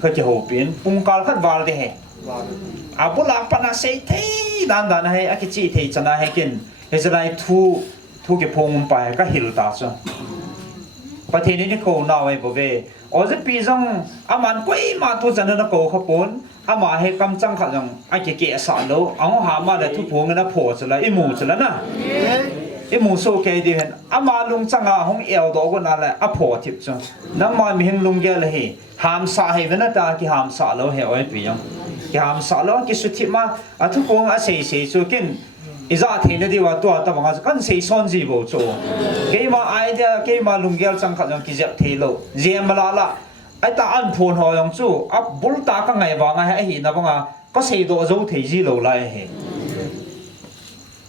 เขาจะหูเป็นปุ่งกาลขัดวาลเดเหอาบุลาปนาเซเทดันให้อากิจิเทจันให้กินเฮจะได้ทูเก็บพงไปก็หิลตาซะประเทศนี้เขาหน้าไว้บ่เวอ๋อจะปีจังอามันกุ้ยมาทุจันนั่นก็เขาปนอามาให้กำจังขัดจังอาเกะสารโลเอาหามาได้ทุกพงกันนะโผล่จะละอีหมูจะละนะอีหมูโซเกดีเห็นอามาลุงจังอาห้องเอวดอกนั่นแหละอาโผล่ทิพย์จังน้ำมันมีเฮงลุงเยอะเลยหามสาเหตุนั่นตาที่หามสาโลเหวไอ้ปียังที่หามสาโลที่สุดที่มาทุกพงอาเสียจูกินอีจ้าเทียนดีว่าตัวตะบังอากันเสียซ้อนจีบโจเกี่ยมาไอเดียเกี่ยมาลุงเกลจังขัดยังกิจเทโลเจียมลาละไอตาอันพูนหอยังจูอับบุลตากังไงวางไงไอหินนะบังอาก็เสียโดโจเทจีโลไลเฮ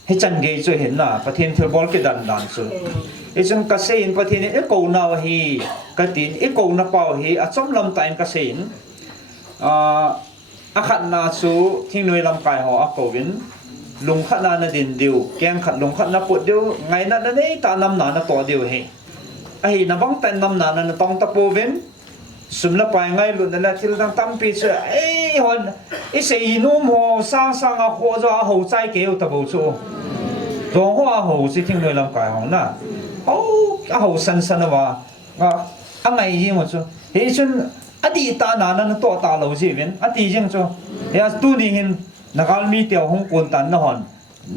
ให้จันเกยจูเห็นน่ะประเทศฟุตบอลกิดันจูไอจังกเสียนประเทศนี้ไอโกนาวฮีกตินไอโกนเปาฮีอาจอมลำตายกเสียนอาขัดนาจูที่หน่วยลำกายหออาโกวินลุงขัดนาดินเดียวแกงขัดลุงขัดนาปวดเดียวไงนั่นนี่ตานำนาตัวเดียวเฮไอ้นับบังแต่นำนานั่นต้องตะปูวินสุนละไปไงลุนนั่นแหละที่เราตั้งปีเสือไอ้หอนไอ้เสียนุ่มหัวสร้างอ่ะหัวจะหัวใจเกี่ยวตะปูจูตัวหัวหัวสิทิ้งเลยลำกายของน่ะโอ้หัวสันว่าอะไรยี่หมดจูเฮ้ยจนอดีตตานานั่นตัวตาเราสิเว้นอดีตยังจูเฮ้ยตู้นี้เห็นนักการมีเตียวหงกุนตันนะฮอน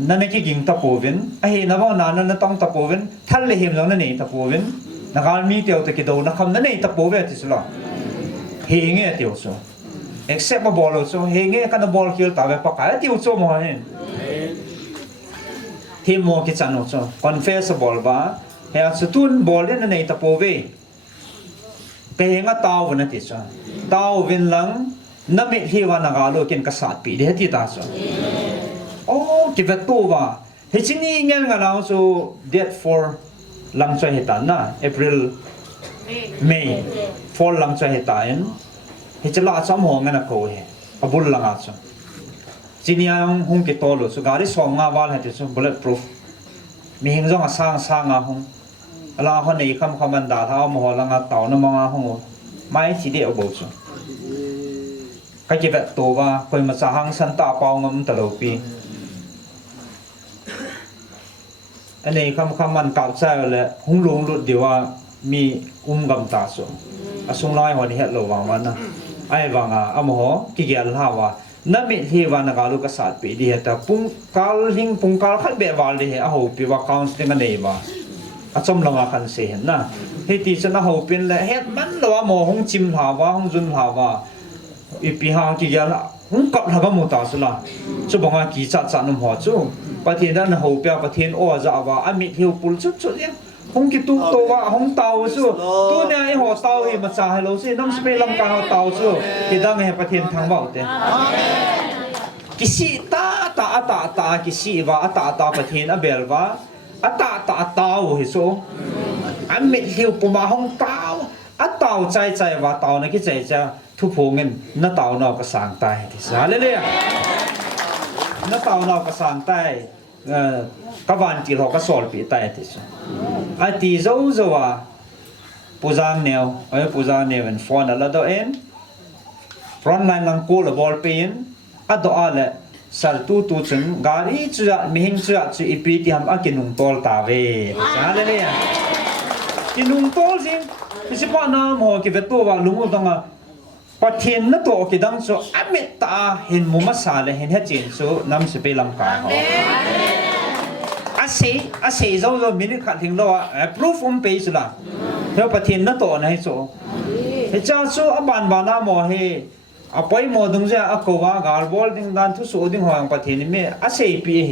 นั่นนี่กิ่งตะปูวินไอ้นับว่านานนั่นต้องตะปูวินท่านเลยเห็นแล้วนั่นนี่ตะปูวินนักการมีเตียวตะกิดดูนักคำนั่นนี่ตะปูเวทิสุละเฮงเงี้ยเตียวโซ่ except มาบอลโซ่เฮงเงี้ยกันบอลคิวตาเวปากไอ้เตียวโซ่มอเห็นทีมโมกิจันโซ่ confess บอลบ้าเฮียสุดุนบอลนั่นนี่ตะปูเวก็เฮงก็ตาววันนั้นติดโซ่ตาววินหลังนั่นไม่ที่ว่านักการโลกินกษัตริย์ปีเดียที่ตาโซ่โอ้กิจตัวว่าเฮ้ยที่นี่เงี้ยกันเราโซ่ date for หลังจากเหตุการณ์นะ April May for หลังจากเหตุการณ์เฮ้ยจะลาซ้ำหัวกันนะเขาเฮ้ยอบุลหลังอาซ่ที่นี่ยังหงกิโตลุสุการีสองงาวาลให้ที่สุ bullet proof มีหิ้งจ้องสร้างหงลาคนนี้คำมันด่าท้าวมโหลังอาเต่าน้ำมังอาหงไม่ที่เดียวบุษก็จะแบบตัวว่าคนมาสร้างสันตาเปางมตลอดปีอันนี้คำมันกล่าวใช่เลยหงลุงรุดเดียวว่ามีกำตาสูงส่งน้อยวันนี้เราวางวันนะไอ้วางอ่ะมโหกิเกลฮาวานั่นเป็นที่วันนักลูกศาสตร์ปีเดียแต่ปุ่งกาลหิงปุ่งกาลขัดเบวาลดีอ่ะหูปีว่าคอนสติมันเอวาจำลองกันเสียนะเฮติชนะหูเป็นเลยเฮ็ดมันเราว่าโมหงจิมหาวาหงจุนหาวาอีปีหางกิเกลหงกับหาบมุตาสุละจะบอกว่ากี่จัดนุ่มหัวจูประเทศนั้นหูเปียประเทศอ้อจะว่าอเมริกาปุลชุดยังหงกิตุตัวว่าหงเตาจูตัวเนี่ยไอหัวเตาเฮมาจ่าให้เราสิน้ำสเปรย์ลำกาหัวเตาจูกิดังให้ประเทศทางเบาเต้กิสิตากิสิว่าตาประเทศอเบลว่าตาเตาเฮโซอเมริกาปุมาหงเตาเตาใจว่าเตาเนี่ยกิใจจะทุพงเงินน้าเตานอกกระสังใต้ที่สาเลยเนี่ยน้าเตานอกกระสังใต้กวันที่เราก็สอนปีใต้ที่สุดไอ้ที่เจ้าว่าปูจางเนียวปูจางเนียวเป็นฟอนอะไรตัวเองฟอนไลน์ลังกูละบอลเป็นตัวอะไรสัตว์ตู้จึงการีจุดมีหิ้งจุดจุดอีพีที่ทำอากินุงโตลตาเวใช่เลยเนี่ยกินุงโตลจริงไม่ใช่ป้าน้ำหัวกิเวตัวว่าลุงต้องประเทศนั้นตัวกิดังโซอเมตาเห็นมุมสาเลยเห็นเหตุการณ์โซน้ำสเปรย์ลำกาเขาอาเซ่เจ้ามินิขัดทิ้งเราproof on page ละเท่าประเทศนั้นตัวไหนโซเฮ้ยเจ้าโซอบานน้ำหมอเฮไปหมดตรงเจ้าก็ว่ากาลบอลดิ้งดันทุกส่วนดิ้งหัวของประเทศนี้ไม่อาเซ่ปีเฮ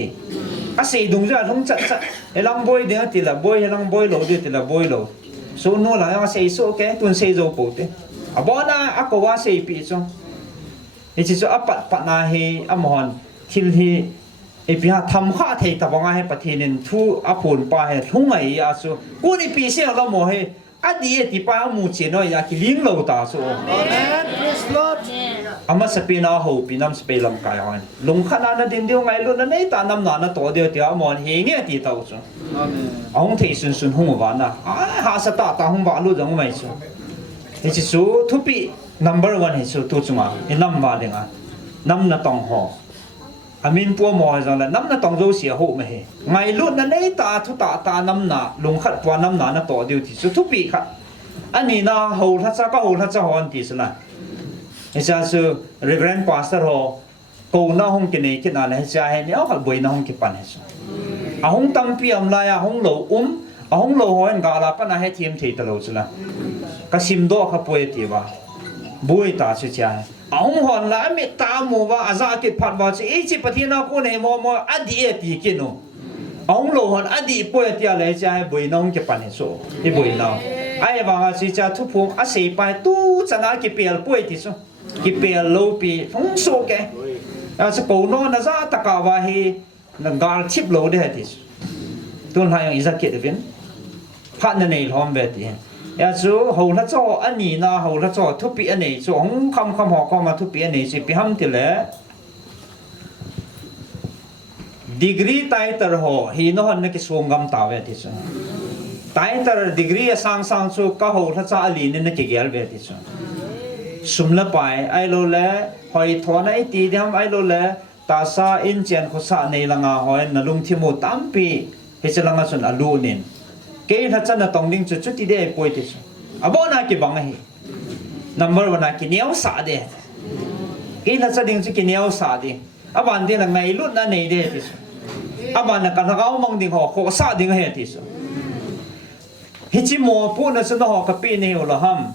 อาเซ่ตรงเจ้าทุ่งจัดเฮลังบอยเดียวติละบอยเฮลังบอยโหลดติละบอยโหลดโซโน่ละอาเซ่โซแกตุนเซ่โจปูเตบ่นะก็ว่าเซ่ปีจงเฮ้ยจะปัดนาเฮอมอนทิลเฮไอ้พี่ฮะทำข้าเทตะวังให้ประเทศนึงทูอภูนไปทุ่งไงอาสูกูนี่ปีเสียเราโมเฮอดีตที่ป้ามูเจนอยากกิลิงเราตาสูอามาสเปนอาหูปีน้ำสเปนลำกายหันลุงขนาดนั้นเดียวไงลุงนั่นไอ้ตาน้ำหนาตัวเดียวที่อมอนเฮงเงี้ยตีเต่าสูเอาหงเทสุนหงวานนะหาสตาตาหงวานรู้จังไหมสูเฮ้ยสูทุปี number 1 hi chu tu chunga inam wa denga nam na tong ho amin pu mo ha jang la nam na tong zo sia ho me he ngai lut na nei ta thu ta nam na lung khat pwa nam na to diu ti chu thu pi khat ani na ho tha cha ka ho tha cha hon ti sna isa su reverend pastor ho ko na hong ke nei ke na le cha he ne au boi na hong ke pan he chu a hong tam pi am la ya hong lo a hong lo ho en ga la pa na he thiam thei ta lo chu la ka sim do kha poe ti wa bui ta chu cha ông hòn là mẹ ta mua và azar kịch phật vào chỉ chỉ bắt thiên nào cô này mua adi adi kia nó ông lô hòn adi bồi tia lấy cha bồi nông cái bàn số cái bồi nào ai vào chỉ cha thu phụng à sĩ bài tu chân à cái bèl bồi thì số cái bèl lâu bị phong số cái à sẽ cổ nó ra tất cả và hi là gal chip lâu đấy thì tuần hai ông izak kịch viên phát này hôm về thì ya chú hầu là cho anh nhỉ na hầu là cho thu bị anh này chú ông không họ có mà thu bị anh này chỉ bị ham thì lẽ degree tai tar ho hi no han cái suông gam ta về thì chú tai tar degree sang chú có hầu là cho ali nên cái gel về thì chú sum la pai ai lo lẽ hỏi thọ này tí đi ham ai lo lẽ ta sa in chen khó sa này là ngà hỏi na lung thi một tám pi hết sẽ là ngà xuân alu nên cái thật chân là tổng linh chút đi để bồi thế à bao na cái bằng này number 1 là cái neo xả đấy cái thật chân linh chút cái neo xả đi à bạn thì là ngày lúc na này đấy thế à bạn là cả thằng mong đình họ khó xả đình hết thế hết chỉ mua phụ nữ sinh họ cái pin này là ham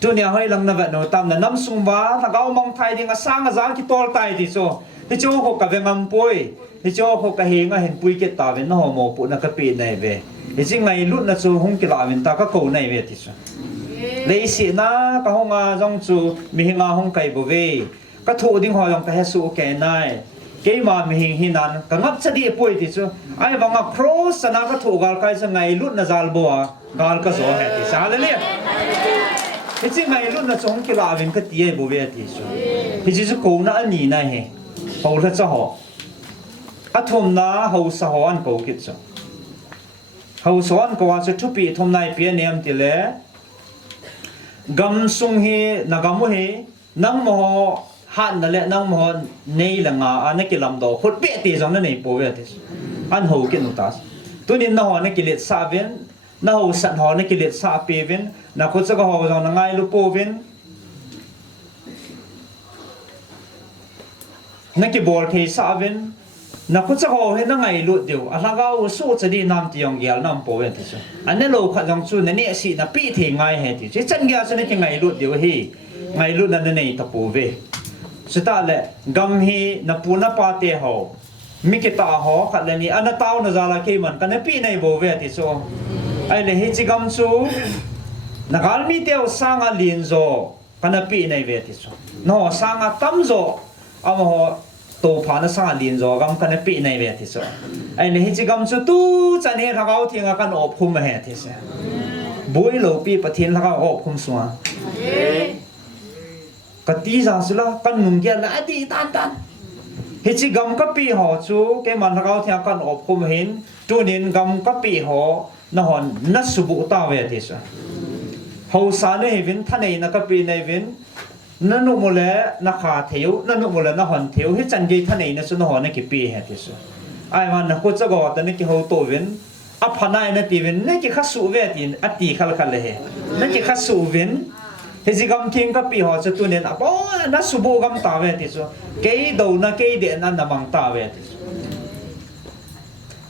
tu nhà hơi lăng na vậy nó tam là năm sung vá thằng mong thay đình sang cái giá cái to tay thì số thì chỗ họ cả về ngâm bôi thì cho họ cái hình hình bùi cái tàu về nó họ mò phụ nó cái pin này về thì chỉ ngày lúc nó chú không cái lạ mình ta cái cầu này về thì sao lấy xị na cái hông trong chú mình không cái bồ về cái thụ đinh họ trong cái hết số cái này cái mà mình hình nan cái ngấp sẽ đi bùi thì sao ai bằng ngấp cross na cái thụ gal cái sang ngày lúc nó zal bùa gal cái số hết thì sao đấy thì chỉ ngày lúc nó chú không cái lạ mình cái tiề bồ về thì sao thì chỉ cầu nó anh nhìn này hè hầu là cho họ à thôm na hầu sa hoan cầu kít sao hầu sa hoan cầu cho thu pi thôm này pi niệm ti le gam sung hi na gam hi nang mo han na le nang mo nei la nga an ki lam do khot pe ti jong na nei po ve ti an hầu kít nu ta tu nin na ho na ki let sa ven na hầu san ho na ki let sa pe ven na khot sa ho jong na ngai lu po ven na ki bol thei sa ven na khu cha ho he na ngai lu diu a la ga u su cha di nam ti yong gel nam po wen ti su an ne lo kha jong chu ne ne si na pi the ngai he ti che chan gya chu ne ki ngai lu diu hi ngai lu na ne nei ta po ve su ta le gam hi na pu na pa te ho mi ke ta ho khat le ni an na taw na za la ke man ka ne pi nei bo ve ti so ai le hi chi gam chu na gal mi te o sang a lin zo ka na pi nei ve ti so no sang a tam zo a mo ho tổ phá nó sang liền rồi gam cái này bị này về thì sao anh này chỉ gam số tu chân hết thằng áo thiên cái ốp khum mà hết thì sao bôi lỗ bị bắt thiên thằng ốp khum xuống cái tí ra xí là cái mùng kia lại đi tan hết chỉ gam cái bị họ chú cái mà thằng áo thiên cái ốp khum hết tu nên gam cái bị họ nó hòn nó sụp bộ ta về thì sao hậu sản này viên thanh này nó cái bị này viên nó nụ một lẽ nó khá thiếu nó nụ một lẽ nó hoàn thiếu hết chân dây thân này nó nó hoàn nó kịp bì hết rồi ai mà nó có cho gọi tới nó cái hậu tổ viên áp phần này nó tì viên nó cái khát sụ về thì ắt tì khá là hết nó cái khát sụ viên thì gì gam kiêng cái bì họ cho tôi nên áp nó sụ bộ gam ta về thì rồi cái đầu nó cái điện nó bằng ta về thì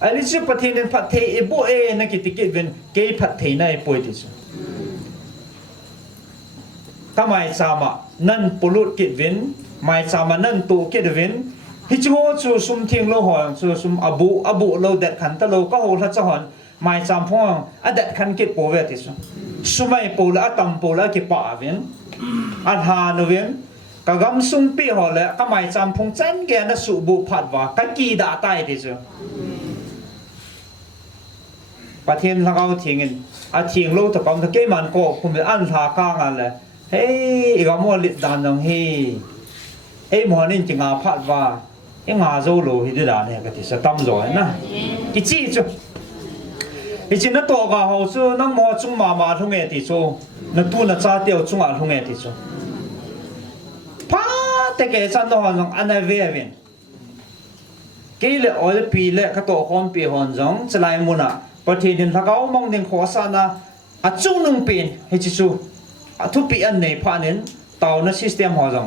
ai lý chú phát hiện nên phát thế bộ nó cái ticket viên cái phát thế này bồi thì rồi ta mai sama nan pulut kit vin mai sama nan tu kit vin hi chu chu sum thing lo hon chu sum abu lo dat khan ta lo ka ho la cha hon mai sam phong a dat khan kit po ve ti su sumai po la tam po la ki pa vin an ha no vin ka gam sum pi ho la ka mai sam phong chan ge na su bu phat wa ka ki da tai ti su pa thiên la gao thing a thing lo ta pam ta ke man ko khum an tha ka nga la hey cái mua lịch đàn đồng hi em họ nên chỉ ngà phát và cái ngà dâu lù thì đàn này cái thì sẽ tâm rồi na cái chi chứ อีจินนั่นตัวก็เขาสู้นั่งมอจุงมาทุ่งเอติจูนั่นตัวนั่นจ่าเตียวจุงทุ่งเอติจูพาแต่เกจันตัวหันจงอันนั้นเวียวินเกลี่ยอ้อยปีเล่ก็ตัวคนปีหันจงจะไล่มุนะประเทศนี้ถ้าเขามองดึงขวาสานะจุงนุ่งปีนเฮจิจูทุกปีอันนี้ผ่านนี้เต่านั่น system หัวจง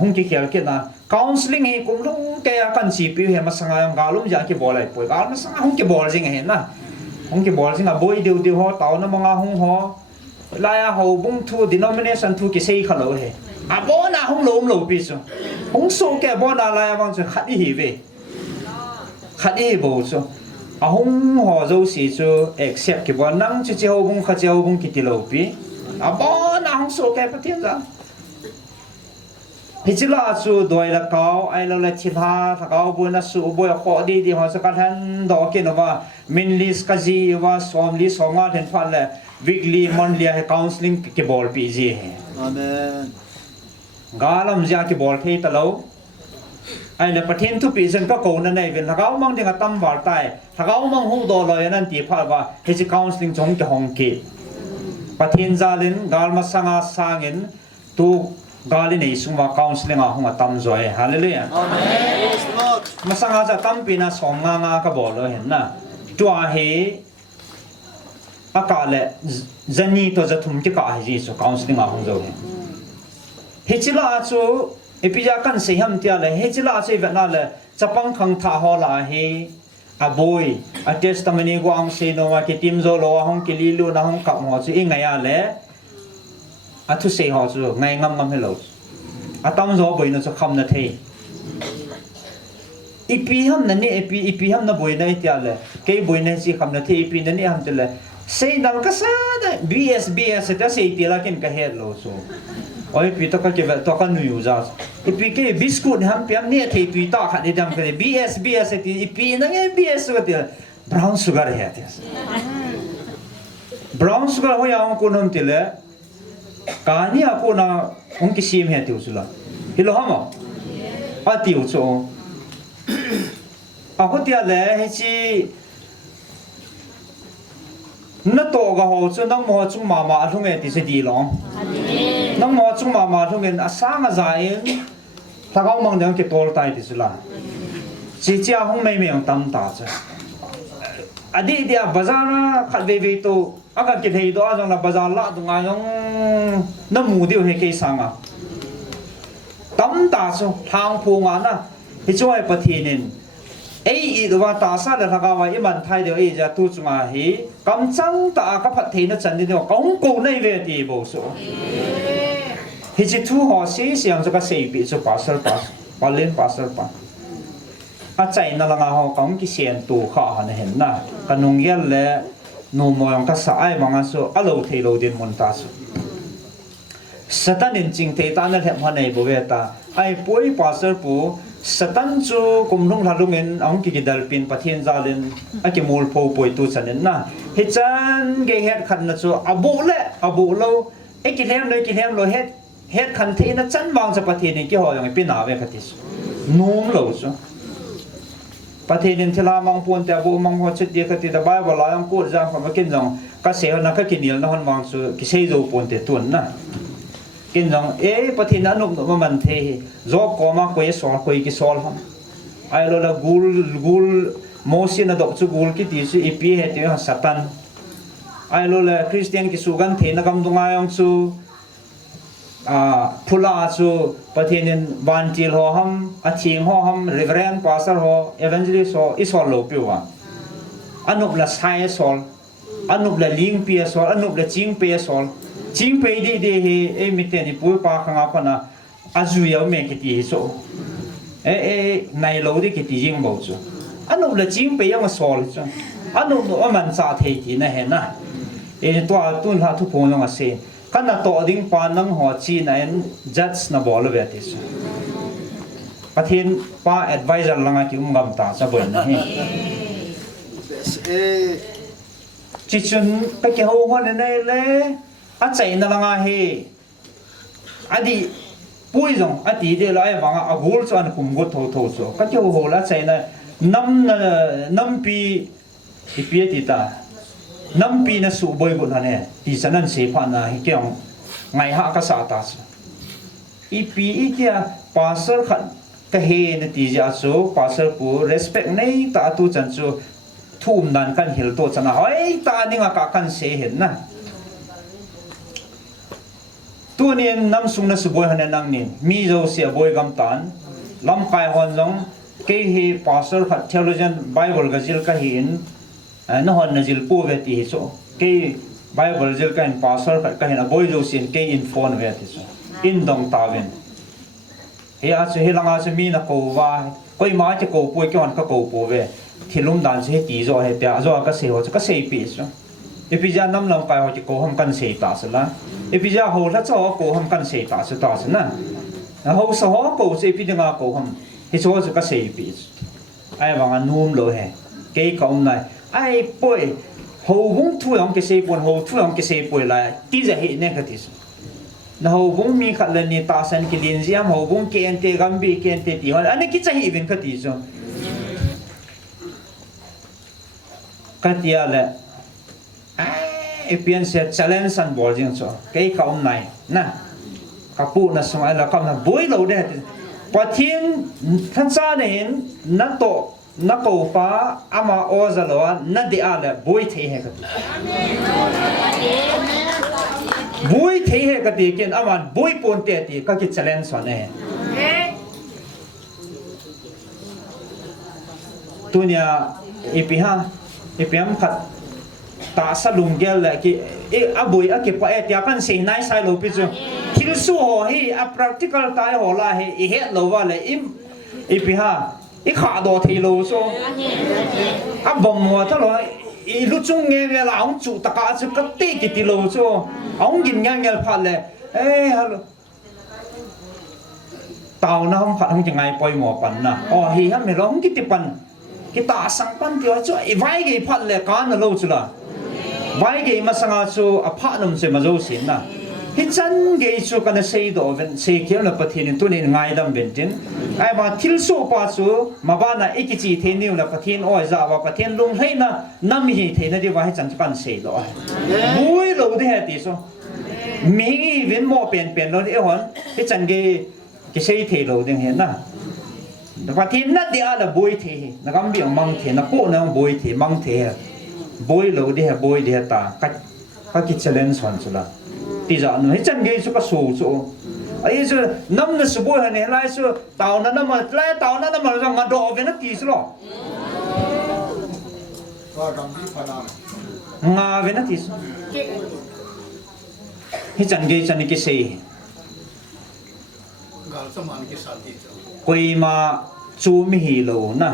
หุ่นกี่เขียวกี่นะ counseling ให้กุมลุงแกกันสีปีเห็นมาสังหารกาลุมอยากกี่บอลอะไรป่วยกาลุมสังหารหุ่นกี่บอลจริงเห็นนะหุ่นกี่บอลจริงนะบ่อยเดียวหัวเต่านั่นมองหุ่นหัวลายหัวบุ้งทู denomination ทูกี่เสียขลุ่ยบ่อน่ะหุ่นล้มปีสูหุ่นสู้แกบ่อน่ะลายบางส่วนขัดอีเวขัดอีบ่สูหุ่นหัวเจ้าสีสู accept กี่บ่อนั่งจู่ๆหุ่นขัดเจ้าหุ่นกี่ติโลปีบ่อน่ะหุ่นสู้แกปฏิเสธพิจารณาสู่โดยละเขาไอ้เราเลยทิศาถ้าเขาบุญนัสู่บุญขอดีหัวสกัดหันดอกกินว่ามินลิสกจีว่าสอมลิสสองวันเห็นฟันเลยวิกฤตมันเลี้ยให้ counseling กี่บอลปีจีอาเมนกาลมจะกี่บอลที่ตะลุไอ้เนี่ยประเทศทุกปีฉันก็โกนนั่นเองถ้าเขามองถึงกับตั้มบาร์ไตถ้าเขามองหูโดลอยนั่นตีพาว่าให้จะ counseling จงกี่ห้องกี่ประเทศจารินกาลมาสังอาสังเงินตุกาลินีสุมา counseling อ่ะหัวตั้มจอยฮาเลลูยามาสังอาจะตั้มปีน่ะสองงางก็บอกเลยเห็นนะตัวเฮอากาศเลยจะนี่ตัวจะทุ่มที่กาให้จีสุ counseling อ่ะหัวจอยเฮจิลาจูเอพิจากันเสียมเตียเลยเฮจิลาจูแบบนั้นเลยจะปังขังท่าฮอลาเฮอาบุยอาเทสต์มันนี่กวางเซโนว่าคิดทิมโซโลห้องกิลิลูนะห้องกับหัวจูอิงไงอะเลยอาทุเสียหัวจูไงงำให้เราอาตั้มโซบุยนั่นจะคำนั่นเทอีพีฮัมนั่นนี่อีพีฮัมนั่นบุยนั่นเตียเลยเกี่ยบุยนั่นสิคำนั่นเทอีพีนั่นนี่ฮัมเตียเลยเสียนั่นก็ซาดBS แต่เสียเตียละกินก็เฮดโลสูโอ้ยปีตอกก็ตอกนุยจ้าอีปีก็บิสกุตฮัมเปียมเนี่ยที่ปีตอกหัดดำก็เลย BS ที่อีปีนั่นไง BS ก็เตียบราวน์ชูการ์เฮดบราวน์ชูการ์หัวยาวคนนั้นเตียเลยการนี้อะคนน่ะองค์กิซิมเฮติวสุละฮิโลฮามาอาติวจูอาคนเตียเลยเฮจินั่นตัวก็หัวจูนั่งมอจุมามาทุ่งเงินที่เสดีลองนั่งมอจุมามาทุ่งเงินอาสางอาใจถ้าเขามองเดี๋ยวก็ตัวตายที่สุดละจีเจ้าห้องไม่มีอย่างตั้มตาจ้ะอดีตเดียบาซาร์ขัดเววีตัวอาการกินเหตุอาจังละบาซาร์ละตรงนั้นยังน้ำมูเดียวให้เกยสังอ่ะตั้มตาจ้ะทางพูงอ่ะนะที่ช่วยปฏิทินไอ้ตัวตาซาเดถ้าเขาว่าอีมันไทยเดียวจะตู้จุมาฮีกำจังตากับพัดทินจันเดียวกงกูในเวทีโบสูที่จะทูหัวเสียงจะก็เสียปีจะปัสสาวะปัลเลนปัสสาวะอาใจนั่นละเขากำกิเสียนตัวข้าหันเห็นนะกันนุ่งยันเล่นุ่มมองก็สายมองกันสูอโลเทโลดินมุนตาสูสตันจริงเทตานั่นแหละมันในบริเวณไอ้ปุ้ยปัสสาวะสตันจูกุมลงทะลุเงินเอากิจดัลปินปะเทียนจารินไอ้กิมูลโพป่วยตัวฉันนั่นนะเฮจันเกเหตุขันนั่นจูอบุเล่อบุโลไอ้กิเลมเลยกิเลมโลเฮ็ดขันเทนั่นจันบางจะปะเทียนนี่กี่หัวยังเป็นหนาเวกติสนุ่มโลจูปะเทียนที่ลามังปวนแต่บุมังหัวชุดเดียกติดใบว่าลายังกูดจังความกินจังก็เสียนักกินเหนียวนั่นมังจูกิเซโซปวนเตตุนนะกินจังปะเทียนนั้นนุ่มมันเทจอบก็มาคุยสอนคุยกิสอลฮัมไอ้เราละกูลโมสินะดอกจูกูลกิติจูอีพีเฮติฮัสตันไอ้เราละคริสเตียนกิสุกันเทนักกำตุงอายังจูพุลาจูปะเทียนบันทิลหัวฮัมอาทิงหัวฮัมริเวเรนพาสเซอร์หัวเอเวนจิลิสหัวอิสอลโลปิวะอันนุบละไซสอลอันนุบละลิงเปียสอลอันนุบละจิงเปียสอลจิงเปียดีเฮมิเตนิปุยปาขังอาปนะอาจุยเอาเมกิติโซในโลดิกิติจิงบ่จูอันนุบละจิงเปียมาสอลจูอันนุบละมันซาเทตินะเห็นนะตัวตุนหาทุกคนยังมาเซกันน่ะตัวดิ้งปานังหัวจีนั่นจัดส์น่ะบอลเวติสประเทศป้าแอดไวเซอร์ลังอาทิตย์งำตาซะบ่นะจิตจุนไปเกี่ยวหัวในเลยอาใจนั่นลังอาเฮอดีปุ้ยจงอดีเดี๋ยวไอ้ฟังอากูลส่วนคุมกุดโถโซก็เกี่ยวหัวละใจน่ะน้ำปีที่เปียติตา น้ำปีน่ะสูบอยบุญฮะเนี่ยที่ฉะนั้นเสียพันนะเกี่ยงไงฮะก็สาตาสอีปีอีเกียภาษาขันก็เฮนที่จะสู้ภาษาผู้ respect ในตาตุจันจูทุ่มดันกันเห็นตัวชนะเฮ้ยตานี่งากันเสียเห็นนะตัวนี้น้ำสุงน่ะสูบอยฮะเนี่ยนั่งนี่มีเจ้าเสียบอยกำตันลำกายหันจงเกี่ยเฮภาษาขัดเทโลเจนไบเบิลก็จิลก็เห็นนั่นหันน่ะจิลปูเวทีโซเกี่ยไบเบิลจิลก็เห็นภาษาขัดก็เห็นบอยเจ้าเสียเกี่ยอินโฟนเวทีโซอินดงตาเวนเฮียอาจจะเฮลังอาจจะมีนักกูว่าก็อีมาจะกูป่วยกี่วันก็กูป่วยที่ลุ่มดันจะตีโซ่เฮียอาจจะก็เสียหัวจะก็เสียปีโซอีพิจารณาน้ำลำไปหัวจะกูทำกันเสียตาสิละอีพิจารณาหัวถ้าจะกูทำกันเสียตาสิตาสินะหัวสหัวกูจะอีพิจารณากูทำที่โซ่จะก็เสียปีไอ้บางอันนุ่มเลยเกี่ยกับอะไรไอ้ป่วยหัวบุ้งทุ่งก็เสียป่วยหัวทุ่งก็เสียป่วยเลยที่จะเห็นเนี่ยก็ที่สุดนะหัวบุ้งมีขัดเลยนี่ตาสันกิลินเสียมหัวบุ้งเกณฑ์เตะกันบีเกณฑ์เตะตีหัวอันนี้คิดจะเห็นเป็นก็ที่สุดก็ที่อะไรไอ้เปลี่ยนเสีย challenge สันบอลจริงจ้ะเกี่ยกับอะไรนะกับปูน่ะสมัยเราคำนั้นบ่อยเราเด็ดพอทิ้งท่านซาเนี่ยเห็นนักโตนักกูฟ้าอามาโอซาลวานัดเดียร์เลยบ่อยเที่ยกันบ่อยเที่ยกันดีกินอามันบ่อยปนเตะตีก็คิด challenge ส่วนนี้ตัวเนี้ยอีพีห้าอีพีห้าขัดตาสลุงเกลเลยकिอาบุยอาเก็บไปเดียกันเสียนายสายลูกพี่จูคิดสู้หัวให้อา practical ตายหัวละให้อีเฮ็ดลูกว่าเลยอีพี่ฮะอีขาดทีลูกสู้อาบ่มัวถ้าเราอีลูกจุงเงี้ยละองจุตะกาจุกตีกิติลูกสู้องกินเงี้ยพันเลยฮัลโหลตาวน้ำพันองจะไงปล่อยหมอปันนะอ๋อเฮียไม่ร้องกิติปันกิตาสังปันเดียวจู่อีไว้กี่พันเลยการนั่นลูกจุละไว้กี่มาสังอาจูอภานุ่มเสมาโจสินนะฮิจันกี่จูกันเสียดอเป็นเสียเขียวนับปะทีนิตัวนี้ง่ายดำเป็นจริงไอ้มาทิลสูปัจูมาบ้านน่ะอีกจีเทนิวนับปะทีนอ้อยจ้าว่าปะทีนลุงให้น่ะน้ำมีเทนดีว่าให้จันกันเสียดอบุยเราได้เหตุส่วนมีวินโมเปลี่ยนเราได้หอนฮิจันกี่เสียเทเราได้เห็นนะแต่ปะทีนนัดเดียวละบุยเทนะครับเบี่ยงมังเทนักโก้เนี่ยบุยเทมังเทบุยเราได้บุยได้ตาก็คิดเชลเลนส่วนสุดละที่จะหนูให้จันเกยสุกสู้ไอ้สุน้ำนั่นสุบุยเนี่ยไล่สุเต่านั้นน่ะมันไล่เต่านั้นน่ะมันจะมาโดดเป็นนักกีฬางาเป็นนักกีฬาให้จันเกยจันกิเซ่คุยมาจูมิฮิโลนะ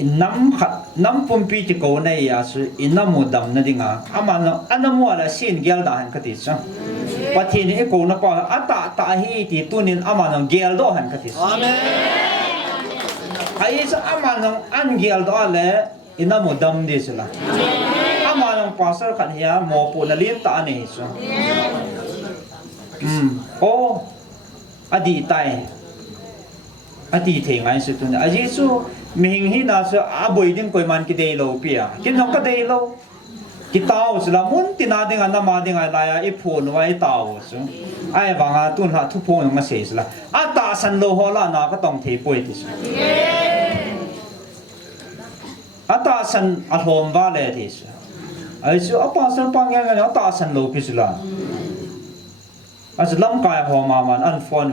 อินน้ำปุ่มปีจิโกในยาสุอินน้ำมูดำนั่นเองอามันอันน้ำมัวละสิ่งเกลดาหันกติจ้ะปะทีนี้โกนับว่าอัตตาฮีติตุนินอามันเกลดอหันกติจ้ะไอ้จะอามันอันเกลดอเลยอินน้ำมูดำดิสละอามันภาษาขันเฮียหมอปูนลินตานี่จ้ะโอ้อดีตไตอดีตเทงไงสุดตัวนี้อาจิสุมิงฮินาสุอาบุยดิ้งคุยมันกิเดโลเปียกินน้องก็เดโลกิตาวสุละมุนตินาดิ้งอันน้ำมาดิ้งอะไรอีพูนไว้ตาวสุไอ้บางอาตุนหาทุพงมาเสียสุละอาตาสันโลฮอลานาก็ต้องเทป่วยที่สุอาตาสันอัลโฮมวาเลที่สุไอ้สุอาปาสันปังยังไงอาตาสันโลพิสุละอาจจะล้ำกายหอมามันอันฟอน